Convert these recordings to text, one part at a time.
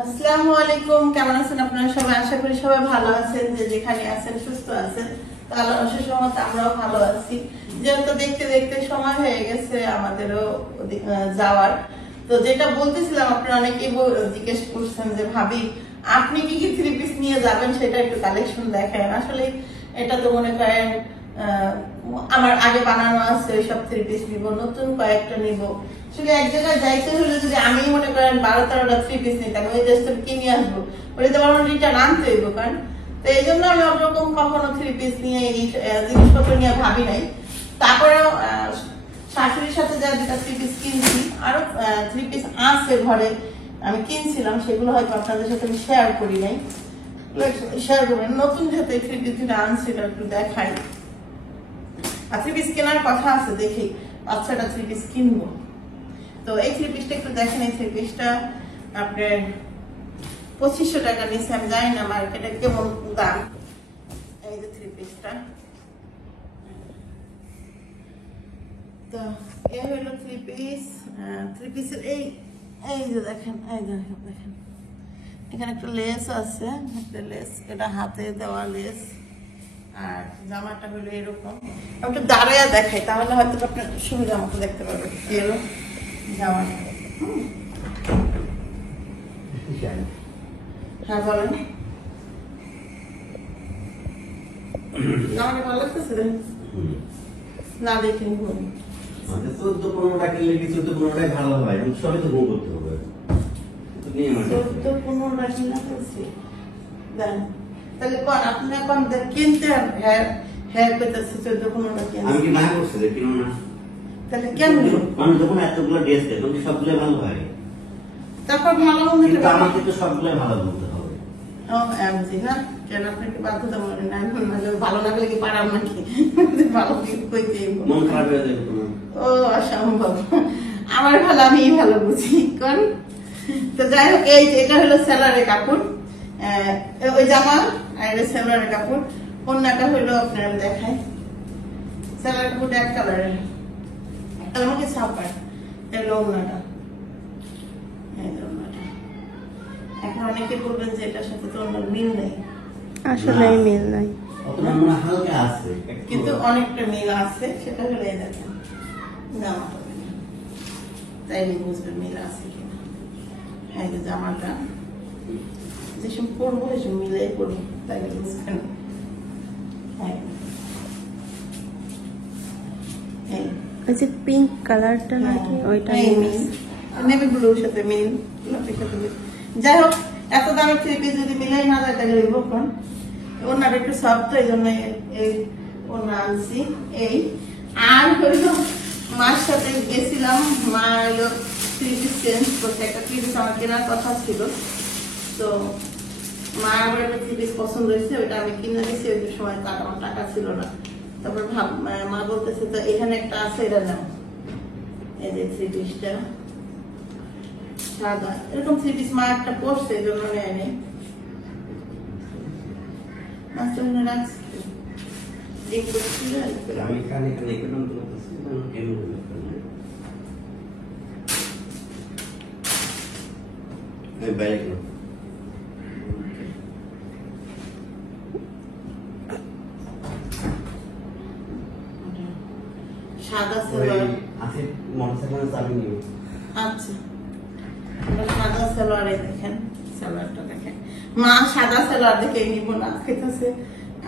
আসসালামু আলাইকুম, কেমন আছেন আপনারা সবাই? আশা করি সবাই ভালো আছেন, যে যেখানে আছেন সুস্থ আছেন। তো আল্লাহর অশেষ রহমতে আমরাও ভালো আছি। যেহেতু দেখতে দেখতে সময় হয়ে গেছে আমাদেরও যাওয়ার। তো যেটা বলতেছিলাম, আপনারা অনেকেই জিজ্ঞেস করছেন যে ভাবি আপনি কি কি থ্রি পিস নিয়ে যাবেন, সেটা একটু কালেকশন দেখেন। আসলে এটা তো মনে করেন আমার আগে বানানো আছে, ওই সব থ্রি পিস নিবো, নতুন কয়েকটা নিবো। আসলে এক জায়গায় যাইতে হলে যদি আমি মনে করেন 12-13টা থ্রি পিস নিতাম, ওই দেশ থেকে কিনে আসবো, ওই তো আমার রিটার্ন আনতে হইব। কারণ তো এই জন্য আমি ওরকম কখনো থ্রি পিস নিয়ে এই জিনিসপত্র নিয়ে ভাবি নাই। তারপরেও শাশুড়ির সাথে যা দুটা থ্রি পিস কিনছি, আরো থ্রি পিস আছে ঘরে, আমি কিনছিলাম, সেগুলো হয়তো আপনাদের সাথে আমি শেয়ার করি নাই। শেয়ার করবেন নতুন যেহেতু থ্রি পিস দুটা আনছি, এটা একটু দেখাই। আর থ্রি পিস কেনার কথা আছে, দেখি 5-6টা থ্রি পিস কিনবো। তো এই থ্রি পিসটা একটু দেখেন। এই থ্রি পিসটা আপনার 2500 টাকা নিচ্ছে। আমি জানি না মার্কেটে কেমন দাম। এই যে থ্রি পিসটা, তো এই হলো থ্রি পিস। থ্রি পিসের এই এই যে দেখেন, এই দেখেন এখানে একটা লেস আছে, একটা লেস, এটা হাতে দেওয়া লেস। আর জামাটা হলো এরকম। আমি একটু দাঁড়ায় দেখাই, তাহলে হয়তো আপনার সুবিধা মতো দেখতে পারবেন কি হলো জামাটা। হ্যাঁ বলেন, জামাটা ভালো লাগতেছে না? দেখি 14-15টা কিনলে কি 14-15টাই ভালো হয়? সবই তো গুণ করতে হবে। 14-15টা কিনা করছি দেন, তাহলে কোন আপনি কোন কিনতে হ্যাঁ হ্যাঁ পেতেছে 14-15টা কিনা? আমি কি না করছি যে কিনো না? তাহলে কেমন মানুষ যখন এতগুলো ড্রেস দেয় তখন সবগুলো ভালো হয়। তারপর ভালো মন্দ কিন্তু আমাকে তো সবগুলো ভালো বলতে হবে। ও এমজি না, কেন আপনাকে বাধ্যতামূলক না? ভালো লাগলে কি পারাম নাকি? ভালো কি কইতে মন খারাপ হয়ে যাবে তোমার। ও অসম্ভব, আমার ভালো আমি ভালো বুঝি কোন। তো যাই হোক, এই এটা হলো সেলারের কাপড়, ওই জামা, আর এটা সেলারের কাপড়। অন্যটা হলো আপনার দেখায়, সেলারের কাপড় এক কালারের, আমাকে ছাপার। এটা অন্যটা, এখন অনেকে বলবেন যে এটার সাথে তো অন্য মিল নেই। আসলে মিল নাই, হালকা আছে কিন্তু অনেকটা মিল আছে। সেটা হলে দেখেন জামাটা, তাইলে বুঝবেন মিল আছে কিনা। হ্যাঁ, জামাটা যেসব পরবো এসব মিলাই পরবো, তাইলে বুঝবেন। ওই যে পিঙ্ক কালারটা নাকি ওইটা মিল, নেভি ব্লুর সাথে মিল, সাথে মিল। যাই হোক, এত দামের থ্রি পিস যদি মিলাই না যায় তাহলে হইব কোন। ওনার একটু সফট, এই জন্য এই ওনা আনছি। এই আর হইল মার সাথে গেছিলাম, মা হইলো থ্রি পিস চেঞ্জ করতে। একটা থ্রি পিস আমার কেনার কথা ছিল, তো মা আবার একটা থ্রি পিস পছন্দ হয়েছে, ওইটা আমি কিনে দিয়েছি। ওই সময় আমার টাকা ছিল না। তারপর মা বলতেছে তো এখানে একটা আছে, এটা নাও। এই যে থ্রি পিসটা সাদা, এরকম থ্রি পিস মা একটা পরছে, এই জন্য নেয় নেই। আমি কানে কানে কেমন করতেছি বাইরে সাদা সালোয়ার আছে, মোটরসাইকেলের চাবি নিয়ে। আচ্ছা, সাদা সালোয়ারে দেখেন, সালোয়ারটা দেখেন। মা সাদা সালোয়ার দেখে নিব না খেতেছে,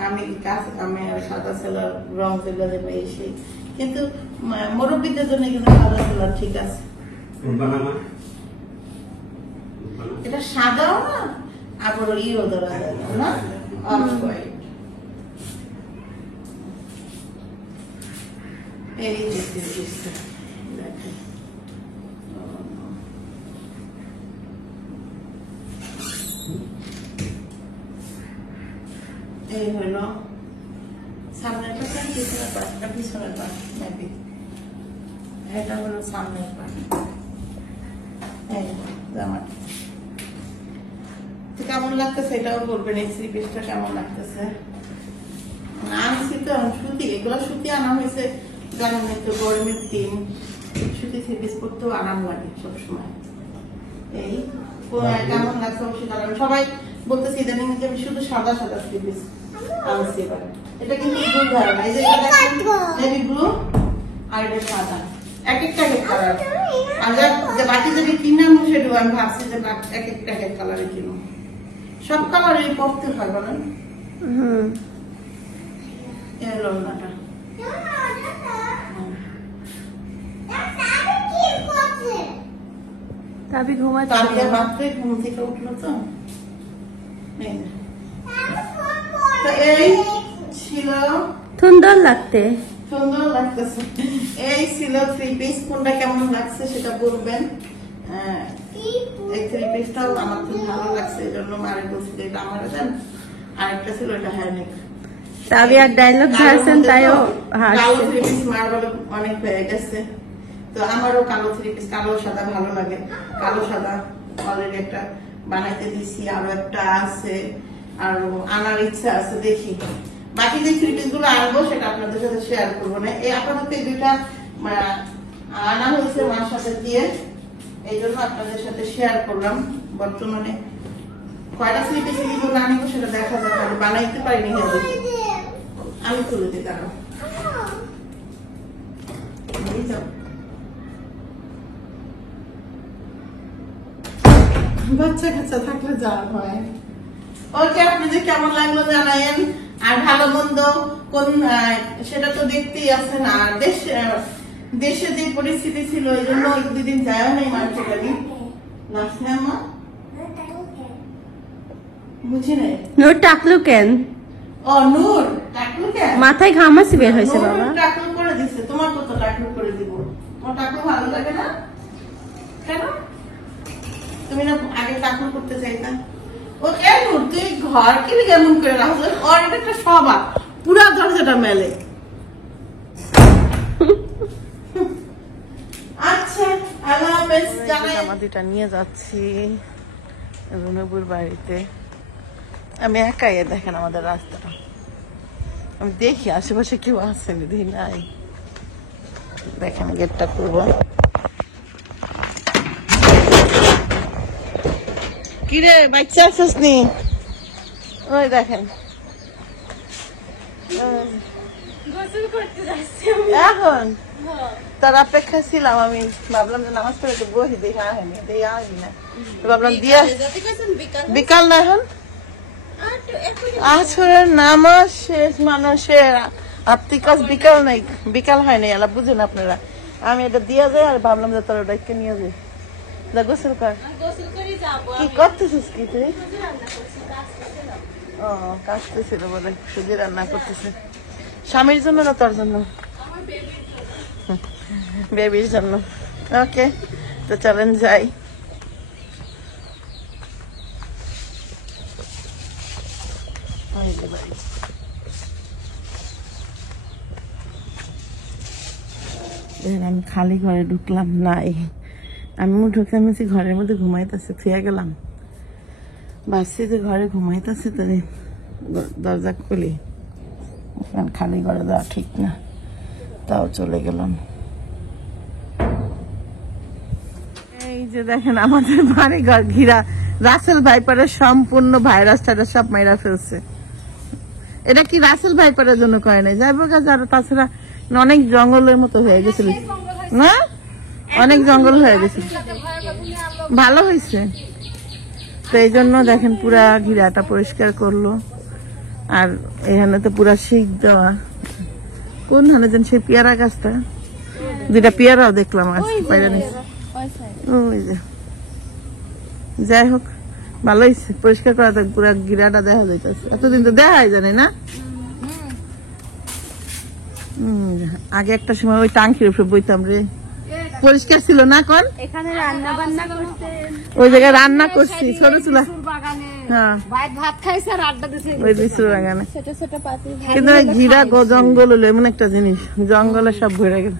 আমি সাদা সালোয়ার রং তুলে দেবো এসে। কিন্তু মুরব্বীদের জন্য কিন্তু সাদা সালোয়ার ঠিক আছে। এটা সাদাও না, আবার ইও ধরা যায় না, অফ হোয়াইট। এই যে দেখেন, এই হইল সামনের পাশে, পিছনের পাশটা, পিছনের পাশ মেবি এটা হলো সামনের পাশ। এই জামাটা কেমন লাগতেছে এটাও বলবেন। এই থ্রি পিসটা কেমন লাগতেছে? আনছি তো সুতি, এগুলো সুতি আনা হয়েছে, জানেন তো গরমের দিন সুতি থ্রি পিস পরতেও আরাম লাগে সবসময়। এই কেমন লাগছে অবশ্যই জানাবেন। সবাই বলতেছে ইদানিং যে আমি শুধু সাদা সাদা থ্রি পিস আনছি এবারে। এটা কিন্তু ভুল ধারণা। এই যে নেভি ব্লু আর এটা সাদা, এক একটা এক এক কালার। আমরা যে বাকি যদি কিনে আনবো সেটা আমি ভাবছি যে এক একটা এক এক কালারে কিনবো। সব কালারই পরতে হয় বলেন। এই লন্ডাটা তাবি ঘুমাচ্ছে। তাবিয়া মাত্রই ঘুম থেকে উঠলো তো। এই যে। তো এই ছিল, সুন্দর লাগতে। সুন্দর লাগতেছে। এই ছিল থ্রি পিস। কোনটা কেমন লাগছে সেটা বলবেন। এই থ্রি পিসটাও আমার খুব ভালো লাগছে, এই জন্য মারে বলছি যে এটা আমার দেন। আরেকটা ছিল এটা হ্যান্ডেক। তাবিয়ার ডায়লগ হাসেন তাইও কালো হাসছে। থ্রি পিস মার বলে অনেক হয়ে গেছে। তো আমারও কালো থ্রি পিস, কালো সাদা ভালো লাগে। কালো সাদা অলরেডি একটা বানাইতে দিছি, আরো একটা আছে, আর আনার ইচ্ছা আছে, দেখি। বাকি যে থ্রি পিস গুলো আনবো সেটা আপনাদের সাথে শেয়ার করবো না। এই আপাতত এই দুইটা আনা হয়েছে মার সাথে দিয়ে, এই জন্য আপনাদের সাথে শেয়ার করলাম। বর্তমানে কয়টা থ্রি পিস গুলো আনবো সেটা দেখা যাবে, আমি বানাইতে পারিনি। আমি তুলে দিই, দাঁড়াও। বাচ্চা কাচ্চা থাকলে যা হয়। ওকে, আপনাদের কেমন লাগলো জানায়েন। আর ভালো মন্দ কোন সেটা তো দেখতেই আছেন। আর দেশে যে পরিস্থিতি ছিল এই জন্য এক দুদিন যায়ও নাই মার্কেটে। আমি নাচলাম মা, বুঝি নাই। নোট টাকলো কেন? ও নূর টাকলু কেন? মাথায় ঘামাসি বের হয়েছে বাবা। টাকলু করে দিছে। তোমার কত টাকলু করে দিব? তোমার টাকলু ভালো লাগে না কেন? তুমি না আগে টাকলু করতে চাইতা। ও কেন তুই ঘর কি কেমন করে রাখছো? ওর এটা একটা স্বভাব, পুরা দরজাটা মেলে। আচ্ছা, আল্লাহ হাফেজ। জামা দুটা নিয়ে যাচ্ছি রুনবুর বাড়িতে। আমি একাই, দেখেন আমাদের রাস্তাটা। আমি দেখি আশেপাশে কেউ আসেনি, দেখি নাই। দেখেন গেটটা করবো। কিরে বাচ্চা আসছিস নি? ওই দেখেন এখন তার অপেক্ষা ছিলাম। আমি ভাবলাম যে নামাজ পড়ে তো বসি, দেখে আহেনি, দেখে আসবি না। ভাবলাম দিয়া বিকাল না, এখন আসরের নামাজ শেষ মানুষের আপনি কাজ বিকাল নাই, বিকাল হয় নাই। আলা বুঝেন আপনারা। আমি এটা দিয়া যাই আর ভাবলাম যে তোর ওটাকে নিয়ে যাই। গোসল কর। কি করতেছিস কি তুই? ও কাশতেছিল বলে, সুজি রান্না করতেছে। স্বামীর জন্য না তোর জন্য? বেবির জন্য। ওকে, তো চলেন যাই। আমি খালি ঘরে ঢুকলাম, নাই। আমি ঢুকে আমি ঘরের মধ্যে ঘুমাইতেছে, থুয়ে গেলাম। ভাবছি যে ঘরে ঘুমাইতেছে, তাহলে দরজা খুলি। খালি ঘরে দেওয়া ঠিক না, তাও চলে গেলাম। এই যে দেখেন আমাদের বাড়ি ঘর ঘিরা। রাসেল ভাইপারের সম্পূর্ণ ভাইরাস টাইরাস সব মাইরা ফেলছে। এটা কি রাসেল ভাইপারের জন্য করে নাই? যাইব গাছ। আর তাছাড়া অনেক জঙ্গলের মতো হয়ে গেছিল না, অনেক জঙ্গল হয়ে গেছিল। ভালো হয়েছে তো, এই জন্য দেখেন পুরা ঘিরাটা পরিষ্কার করলো। আর এখানে তো পুরা শিক দেওয়া। কোন ধানে যেন সেই পেয়ারা গাছটা, দুইটা পেয়ারাও দেখলাম আজকে পাইরা নিচ্ছে। ওই যে, যাই হোক ভালো হয়েছে পরিষ্কার করা, পুরা ঘিরাটা দেখা যাইতেছে। এতদিন তো দেখাই জানে না। আগে একটা সময় ওই টাঙ্কির উপরে বইতাম রে, পরিষ্কার ছিল না। কোন এখানে রান্না বান্না করতে, ওই জায়গায় রান্না করছি ছোট চুলা। হ্যাঁ, ভাত খাইছে আর আড্ডা দিছে ওই লিচুর বাগানে। ছোট ছোট পাতি। কিন্তু ঘিরা জঙ্গল হলো এমন একটা জিনিস, জঙ্গলে সব ভরে গেল।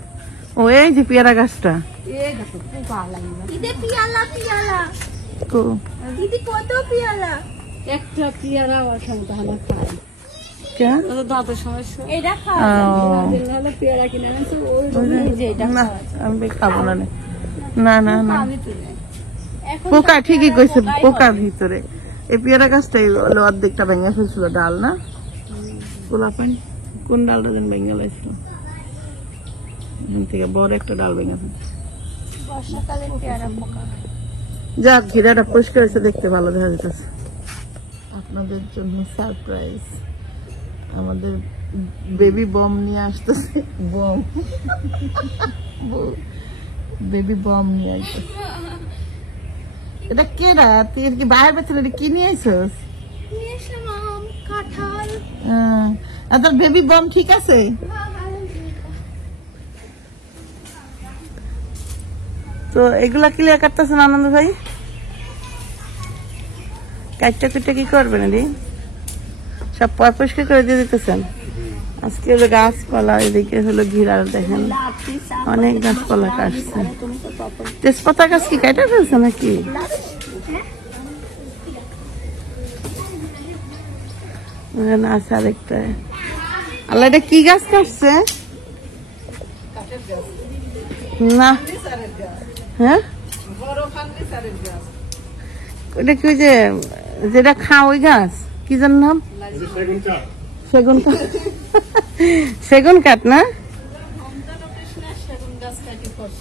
ও এই যে পেয়ারা গাছটা, দিদি পিয়ালা পিয়ালা, দিদি কত পিয়ালা? একটা পিয়ালা অসংখ্য আমার খাই। দাদা সমস্যা এটা খাওয়া হলো, পেয়ারা কিনে আনছে ওই যে এটা না, আমি খাবো না। না না না, আমি তুলে এখন পোকা ঠিকই কইছে, পোকার ভিতরে। এই পেয়ারা গাছটাই হলো অর্ধেকটা ভেঙে ফেলছিল, ডাল না গোলাপান, কোন ডালটা যেন ভেঙে লাইছিল, এখান থেকে বড় একটা ডাল ভেঙে ফেলছে। বর্ষাকালে পেয়ারা পোকা হয়। যাক, ঘিরাটা পরিষ্কার হয়েছে, দেখতে ভালো দেখা যাচ্ছে। আপনাদের জন্য সারপ্রাইজ, আমাদের বেবি বম নিয়ে আসতেছে, বম বেবি বম নিয়ে আসতেছে। এটা কে রা, তুই কি বাইরে বেতন, এটা কি নিয়ে আইসস? নিয়ে আসলাম আম, কাঁঠাল। তোর বেবি বম ঠিক আছে? তো এগুলা ক্লিয়ার কাটতেছেন আনন্দ ভাই, কাটটা কুটটা কি করবেন রে? সব পরিষ্কার করে দিয়ে দিতেছেন। আজকে হলো গাছপালা, এদিকে হলো ঘিরার, দেখেন অনেক গাছপালা কাটছে। তেজপাতা গাছ কি কাটা ফেলছে নাকি? আছে আরেকটা। আল্লাহ, এটা কি গাছ কাটছে? না, হ্যাঁ ওটা কি, ওই যে যেটা খাও ওই গাছ, কি যেন নাম? সেগুন কাঠ। সেগুন কাঠ না,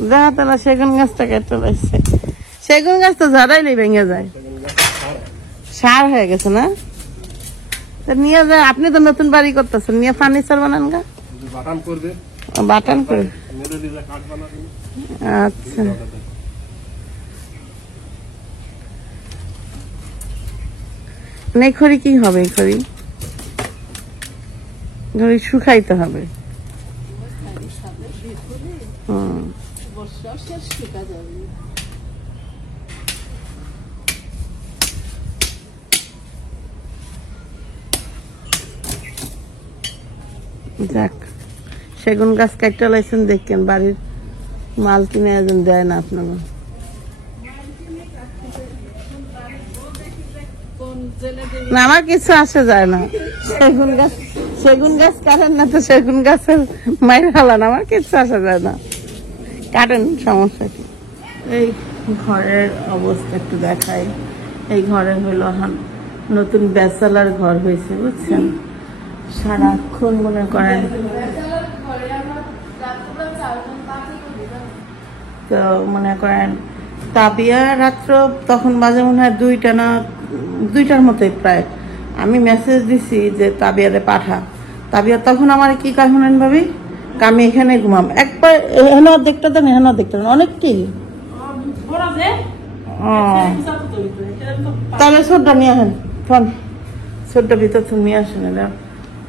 দেখা তালা সেগুন গাছটা কেটে লাগছে। সেগুন গাছ তো ঝাড়াইলেই ভেঙে যায়, সার হয়ে গেছে না? নিয়ে যায়, আপনি তো নতুন বাড়ি করতেছেন, নিয়ে ফার্নিচার বানান গা, বাটান করে। আচ্ছা, এই খড়ি কি হবে? এই খড়ি খড়ি শুকাইতে হবে। যাক, সেগুন গাছ কাটতে লাইছেন, দেখেন বাড়ির মাল কিনে একজন দেয় না আপনারা। না, আমার কিছু আসে যায় না, সেগুন গাছ কাটেন না তো, সেগুন গাছের মাইর হালান, আমার কিছু আসা যায় না, কাটেন, সমস্যা কি? এই ঘরের অবস্থা একটু দেখাই। এই ঘরের হইলো নতুন ব্যাচেলার ঘর হয়েছে, বুঝছেন? সারাক্ষণ মনে করেন, তো মনে করেন তাবিয়া রাত্র তখন বাজে মনে হয় 2টা না 2টার মতোই প্রায়। আমি মেসেজ দিছি যে তাবিয়ারে পাঠা, তাবিয়া তখন আমার কি কয় শুনেন ভাবি, আমি এখানে ঘুমাম, একবার এখানে দেখতে দেন, এখানে দেখতে দেন, অনেক কি তাহলে ছোটটা নিয়ে আসেন, ফোন ছোটটা ভিতর নিয়ে আসেন, এটা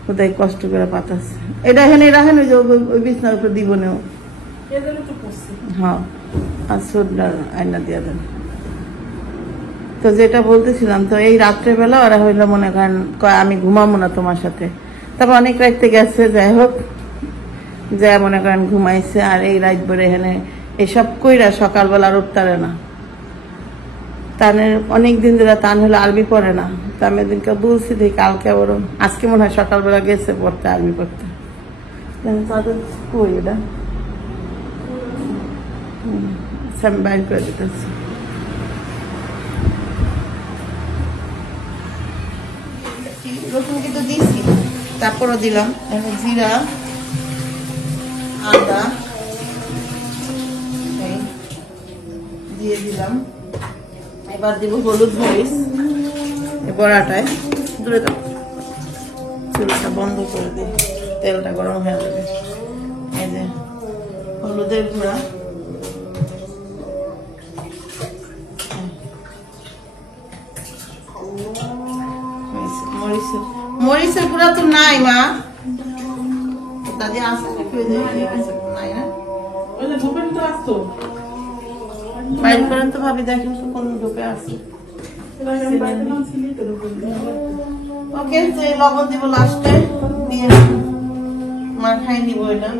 কোথায় কষ্ট করে পাতাচ্ছে, এটা এখানে রাখেন, ওই যে ওই বিছনার উপর দিব নেও। হ্যাঁ, আর ছোটটা আয়না দিয়ে দেন। তো যেটা বলতেছিলাম, তো এই রাত্রেবেলা ওরা হইলো মনে করেন কয় আমি ঘুমাবো না তোমার সাথে, তারপর অনেক রাইতে গেছে, যাই হোক যা মনে করেন ঘুমাইছে, আর এই রাত ভরে এখানে এসব কইরা সকালবেলা আর উঠতারে না। তানের অনেকদিন ধরে তান হলো আরবি পড়ে না, তো আমি এদিনকে বলছি দেখি কালকে বরং, আজকে মনে হয় সকালবেলা গেছে পড়তে, আরবি পড়তে। তাদের কই এটা আমি বাইর করে দিতেছি। রসুন কিন্তু দিয়েছি, তারপরও দিলাম জিরা, আদা দিয়ে দিলাম। এবার দিব হলুদ মরিচ বড়াটায়, দূরে দাও, চুলটা বন্ধ করে দিই, তেলটা গরম হয়ে যাবে। এই যে হলুদের গুঁড়া, মরিচের গুঁড়া তো নাই মা, দাদি আসে নাই না, বাইর করেন তো ভাবি, দেখেন কোন ঢোকে আছে। ওকে, যে লবণ দিব লাস্টে, দিয়ে মাখাই নিব, এটা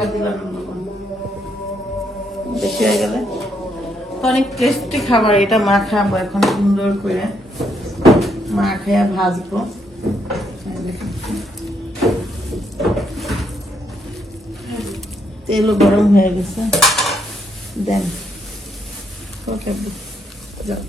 আর দিলাম লবণ, বেশি হয়ে গেলে তো অনেক টেস্টি খাবার এটা। মাখাবো এখন সুন্দর করে, মাখাইয়া ভাজবো। তেলও গরম হয়ে গেছে, দেন তোমাকে যাও